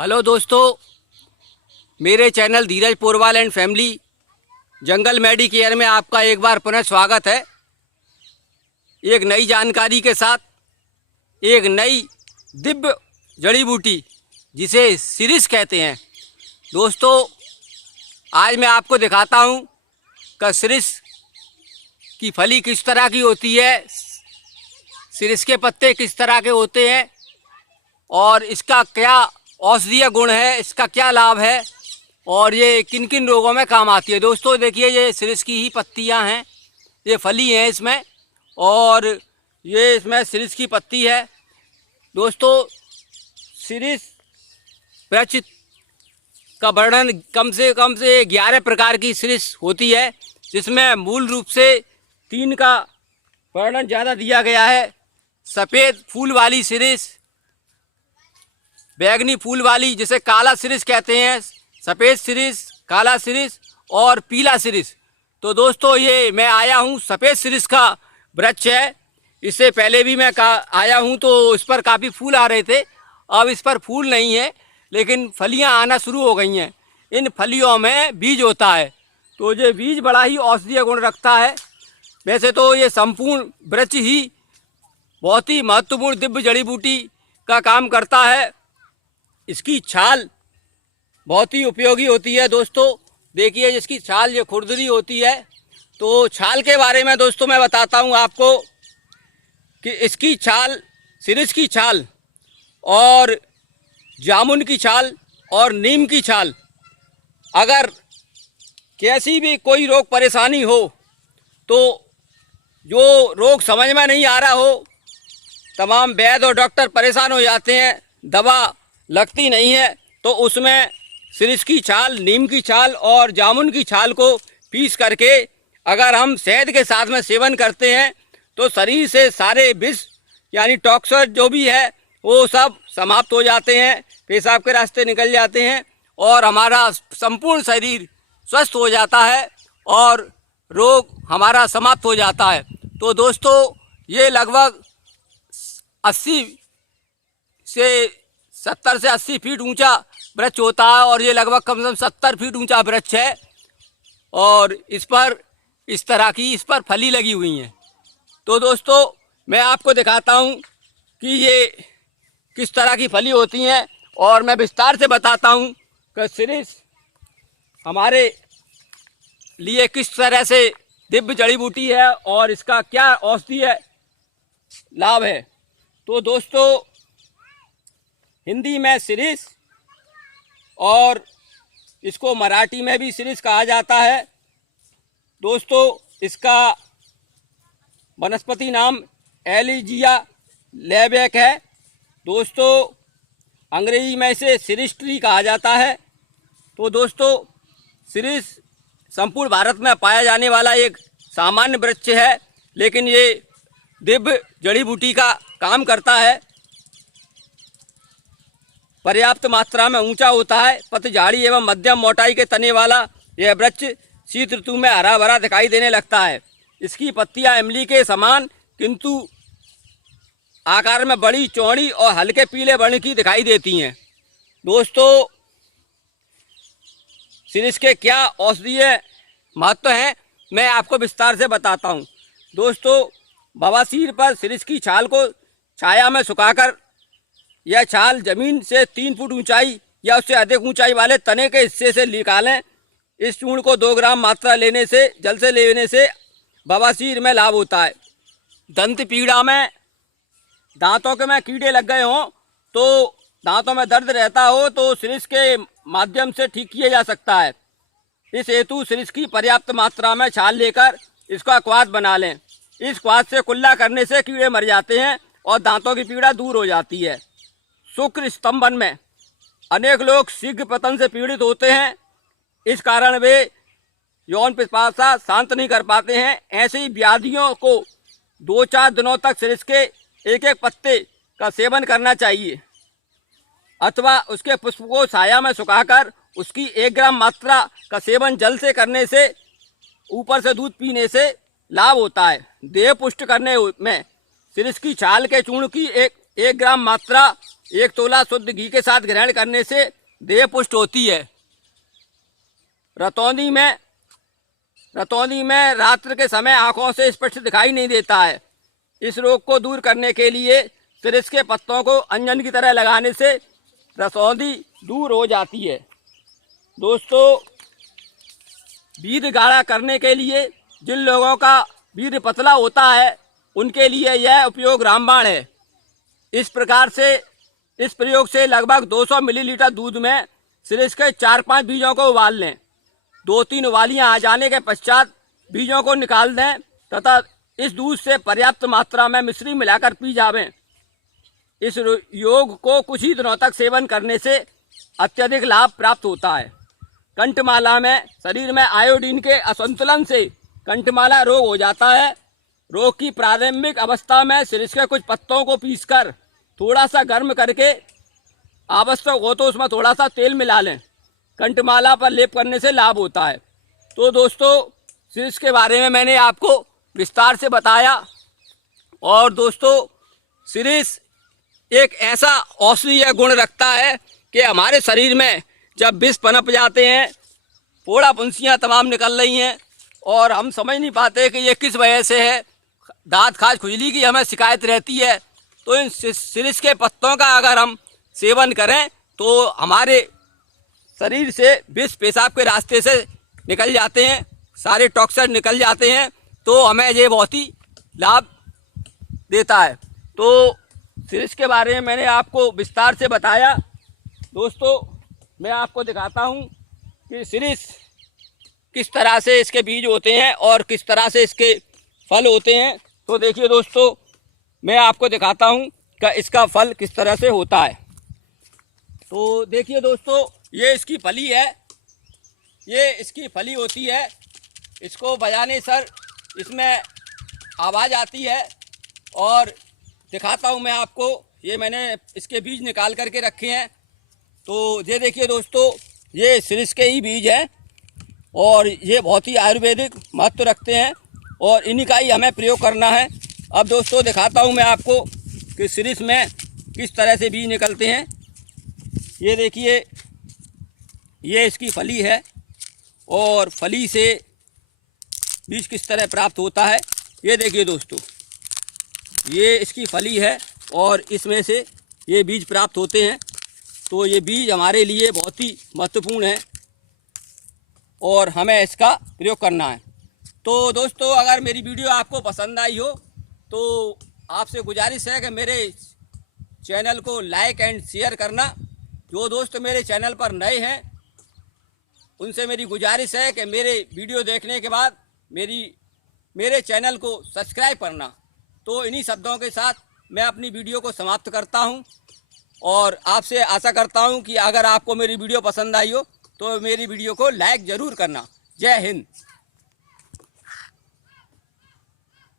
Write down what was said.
Hello दोस्तों, मेरे channel Dheeraj Porwal and family jungle Medicare में आपका एक बार पुनः स्वागत है। एक नई जानकारी के साथ एक नई दिव्य जड़ी बूटी जिसे सिरिस कहते हैं। दोस्तों, आज मैं आपको दिखाता हूँ कि सिरिस की फली किस तरह की होती है, सिरिस के पत्ते किस तरह के होते हैं और इसका क्या औषधीय गुण है, इसका क्या लाभ है और ये किन किन रोगों में काम आती है। दोस्तों देखिए, ये सिरिस की ही पत्तियां हैं, ये फली हैं इसमें और ये इसमें सिरिस की पत्ती है। दोस्तों, सिरिस वृक्ष का वर्णन कम से 11 प्रकार की सिरिस होती है, जिसमें मूल रूप से 3 का वर्णन ज़्यादा दिया गया है। सफ़ेद फूल वाली सिरिस, बैगनी फूल वाली जिसे काला सिरिस कहते हैं, सफ़ेद सिरिस, काला सिरिस और पीला सिरिस। तो दोस्तों, ये मैं आया हूँ, सफ़ेद सिरिस का वृक्ष है। इससे पहले भी मैं आया हूँ तो इस पर काफ़ी फूल आ रहे थे। अब इस पर फूल नहीं है, लेकिन फलियाँ आना शुरू हो गई हैं। इन फलियों में बीज होता है, तो ये बीज बड़ा ही औषधीय गुण रखता है। वैसे तो ये संपूर्ण वृक्ष ही बहुत ही महत्वपूर्ण दिव्य जड़ी बूटी का काम करता है। इसकी छाल बहुत ही उपयोगी होती है। दोस्तों देखिए, जिसकी छाल ये खुरदरी होती है, तो छाल के बारे में दोस्तों मैं बताता हूँ आपको कि इसकी छाल, सिरिस की छाल और जामुन की छाल और नीम की छाल, अगर कैसी भी कोई रोग परेशानी हो, तो जो रोग समझ में नहीं आ रहा हो, तमाम वैद्य और डॉक्टर परेशान हो जाते हैं, दवा लगती नहीं है, तो उसमें सिरिस की छाल, नीम की छाल और जामुन की छाल को पीस करके अगर हम शहद के साथ में सेवन करते हैं, तो शरीर से सारे विष यानी टॉक्सिन जो भी है वो सब समाप्त हो जाते हैं, पेशाब के रास्ते निकल जाते हैं और हमारा संपूर्ण शरीर स्वस्थ हो जाता है और रोग हमारा समाप्त हो जाता है। तो दोस्तों, ये लगभग 80 से 70 से 80 फीट ऊंचा वृक्ष होता है और ये लगभग कम से कम 70 फीट ऊंचा वृक्ष है और इस पर इस तरह की इस पर फली लगी हुई हैं। तो दोस्तों, मैं आपको दिखाता हूँ कि ये किस तरह की फली होती हैं और मैं विस्तार से बताता हूँ कि सिरिस हमारे लिए किस तरह से दिव्य जड़ी बूटी है और इसका क्या औषधीय लाभ है। तो दोस्तों, हिंदी में सिरिस और इसको मराठी में भी सिरिस कहा जाता है। दोस्तों, इसका वनस्पति नाम एलिजिया लैवेक है। दोस्तों, अंग्रेजी में इसे सिरिस ट्री कहा जाता है। तो दोस्तों, सिरिस संपूर्ण भारत में पाया जाने वाला एक सामान्य वृक्ष है, लेकिन ये दिव्य जड़ी बूटी का काम करता है। पर्याप्त मात्रा में ऊंचा होता है। पतझड़ी एवं मध्यम मोटाई के तने वाला यह वृक्ष शीत ऋतु में हरा भरा दिखाई देने लगता है। इसकी पत्तियां इमली के समान किंतु आकार में बड़ी, चौड़ी और हल्के पीले वर्ण की दिखाई देती हैं। दोस्तों, सिरिस के क्या औषधीय महत्व हैं, मैं आपको विस्तार से बताता हूं। दोस्तों, बवासीर पर सिरिस की छाल को छाया में सुखाकर यह छाल जमीन से 3 फुट ऊंचाई या उससे अधिक ऊंचाई वाले तने के हिस्से से निकालें। इस चूर्ण को 2 ग्राम मात्रा जल से लेने से बवासीर में लाभ होता है। दंत पीड़ा में, दांतों के में कीड़े लग गए हों, तो दांतों में दर्द रहता हो, तो सिरिस के माध्यम से ठीक किया जा सकता है। इस हेतु सिरिस की पर्याप्त मात्रा में छाल लेकर इसका क्वाथ बना लें। इस क्वाथ से कुल्ला करने से कीड़े मर जाते हैं और दांतों की पीड़ा दूर हो जाती है। शुक्र स्तंभन में अनेक लोग शीघ्र पतन से पीड़ित होते हैं, इस कारण वे यौन पिपासा शांत नहीं कर पाते हैं। ऐसी व्याधियों को 2-4 दिनों तक सिरिस के एक पत्ते का सेवन करना चाहिए अथवा उसके पुष्प को छाया में सुखाकर उसकी 1 ग्राम मात्रा का सेवन जल से करने से, ऊपर से दूध पीने से लाभ होता है। देह पुष्ट करने में सिरिस की छाल के चूर्ण की 1 ग्राम मात्रा 1 तोला शुद्ध घी के साथ ग्रहण करने से देह पुष्ट होती है। रतौंधी में रात्र के समय आंखों से स्पष्ट दिखाई नहीं देता है। इस रोग को दूर करने के लिए सिरिस के पत्तों को अंजन की तरह लगाने से रतौंधी दूर हो जाती है। दोस्तों, वीर्य गाढ़ा करने के लिए जिन लोगों का वीर्य पतला होता है उनके लिए यह उपयोग रामबाण है। इस प्रयोग से लगभग 200 मिलीलीटर दूध में सिरिस के 4-5 बीजों को उबाल लें। 2-3 उबालियां आ जाने के पश्चात बीजों को निकाल दें तथा इस दूध से पर्याप्त मात्रा में मिश्री मिलाकर पी जावें। इस योग को कुछ ही दिनों तक सेवन करने से अत्यधिक लाभ प्राप्त होता है। कंठमाला में शरीर में आयोडीन के असंतुलन से कंठमाला रोग हो जाता है। रोग की प्रारंभिक अवस्था में सिरिस के कुछ पत्तों को पीसकर थोड़ा सा गर्म करके आवश्यक हो तो उसमें थोड़ा सा तेल मिला लें। कंठमाला पर लेप करने से लाभ होता है। तो दोस्तों, सिरिस के बारे में मैंने आपको विस्तार से बताया। और दोस्तों, सिरिस एक ऐसा औषधीय गुण रखता है कि हमारे शरीर में जब विष पनप जाते हैं, फोड़ा फुंसियाँ तमाम निकल रही हैं और हम समझ नहीं पाते कि ये किस वजह से है, दांत खाज खुजली की हमें शिकायत रहती है, तो इन सिरिस के पत्तों का अगर हम सेवन करें तो हमारे शरीर से विष पेशाब के रास्ते से निकल जाते हैं, सारे टॉक्सिन निकल जाते हैं, तो हमें ये बहुत ही लाभ देता है। तो सिरिस के बारे में मैंने आपको विस्तार से बताया। दोस्तों, मैं आपको दिखाता हूँ कि सिरिस किस तरह से इसके बीज होते हैं और किस तरह से इसके फल होते हैं। तो देखिए दोस्तों, मैं आपको दिखाता हूँ कि इसका फल किस तरह से होता है। तो देखिए दोस्तों, ये इसकी फली है, ये इसकी फली होती है। इसको बजाने सर इसमें आवाज़ आती है और दिखाता हूँ मैं आपको। ये मैंने इसके बीज निकाल करके रखे हैं। तो ये देखिए दोस्तों, ये सिरिस के ही बीज हैं और ये बहुत ही आयुर्वेदिक महत्व रखते हैं और इन्हीं का ही हमें प्रयोग करना है। अब दोस्तों, दिखाता हूँ मैं आपको कि सिरिस में किस तरह से बीज निकलते हैं। ये देखिए, ये इसकी फली है और फली से बीज किस तरह प्राप्त होता है। ये देखिए दोस्तों, ये इसकी फली है और इसमें से ये बीज प्राप्त होते हैं। तो ये बीज हमारे लिए बहुत ही महत्वपूर्ण है और हमें इसका प्रयोग करना है। तो दोस्तों, अगर मेरी वीडियो आपको पसंद आई हो तो आपसे गुजारिश है कि मेरे चैनल को लाइक एंड शेयर करना। जो दोस्त मेरे चैनल पर नए हैं उनसे मेरी गुजारिश है कि मेरे वीडियो देखने के बाद मेरे चैनल को सब्सक्राइब करना। तो इन्हीं शब्दों के साथ मैं अपनी वीडियो को समाप्त करता हूं और आपसे आशा करता हूं कि अगर आपको मेरी वीडियो पसंद आई हो तो मेरी वीडियो को लाइक ज़रूर करना। जय हिंद।